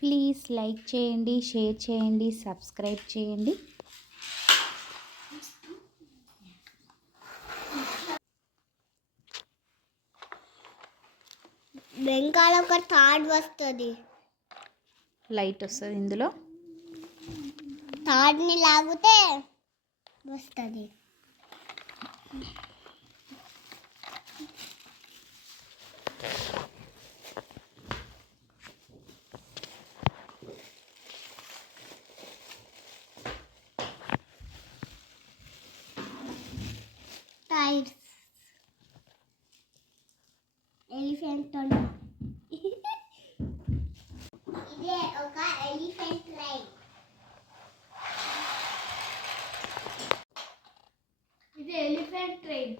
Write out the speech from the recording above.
Please like చేయండి, షేర్ చేయండి, సబ్స్క్రైబ్ చేయండి. వెనకాల ఒక థాడ్ వస్తుంది, లైట్ వస్తుంది. ఇందులో థాడ్ని లాగితే వస్తుంది. టైర్స్ ఎలిఫెంట్ ఇదే ఒక ఎలిఫెంట్ ట్రైన్. ఇది ఎలిఫెంట్ ట్రైన్.